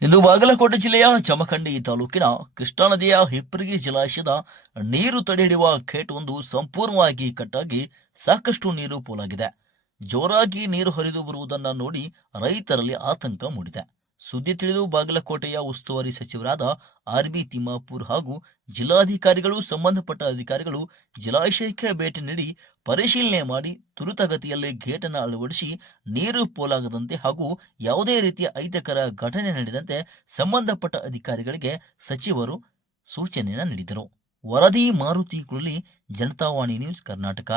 ಇಂದು ಬಾಗಲಕೋಟೆ ಜಿಲ್ಲೆಯ ಜಮಖಂಡಿ ತಾಲೂಕಿನ ಕೃಷ್ಣಾ ನದಿಯ ಹಿಪ್ಪರಗಿ ಜಲಾಶಯದ ನೀರು ತಡೆಹಿಡಿಯುವ ಗೇಟ್ ಒಂದು ಸಂಪೂರ್ಣವಾಗಿ ಕಟ್ಟಾಗಿ ಸಾಕಷ್ಟು ನೀರು ಪೋಲಾಗಿದೆ. ಜೋರಾಗಿ ನೀರು ಹರಿದು ಬರುವುದನ್ನು ನೋಡಿ ರೈತರಲ್ಲಿ ಆತಂಕ ಮೂಡಿದೆ. ಸುದ್ದಿ ತಿಳಿದು ಬಾಗಲಕೋಟೆಯ ಉಸ್ತುವಾರಿ ಸಚಿವರಾದ ಆರ್.ಬಿ. ತಿಮ್ಮಾಪುರ್ ಹಾಗೂ ಜಿಲ್ಲಾಧಿಕಾರಿಗಳು ಸಂಬಂಧಪಟ್ಟ ಅಧಿಕಾರಿಗಳು ಜಲಾಶಯಕ್ಕೆ ಭೇಟಿ ನೀಡಿ ಪರಿಶೀಲನೆ ಮಾಡಿ ತುರಿತಗತಿಯಲ್ಲಿ ಗೇಟನ್ನು ಅಳವಡಿಸಿ ನೀರು ಪೋಲಾಗದಂತೆ ಹಾಗೂ ಯಾವುದೇ ರೀತಿಯ ಅಹಿತಕರ ಘಟನೆ ನಡೆದಂತೆ ಸಂಬಂಧಪಟ್ಟ ಅಧಿಕಾರಿಗಳಿಗೆ ಸಚಿವರು ಸೂಚನೆಯನ್ನು ನೀಡಿದರು. ವರದಿ ಮಾರುತಿ ಕುಳಲಿ, ಜನತಾವಾಣಿ ನ್ಯೂಸ್, ಕರ್ನಾಟಕ.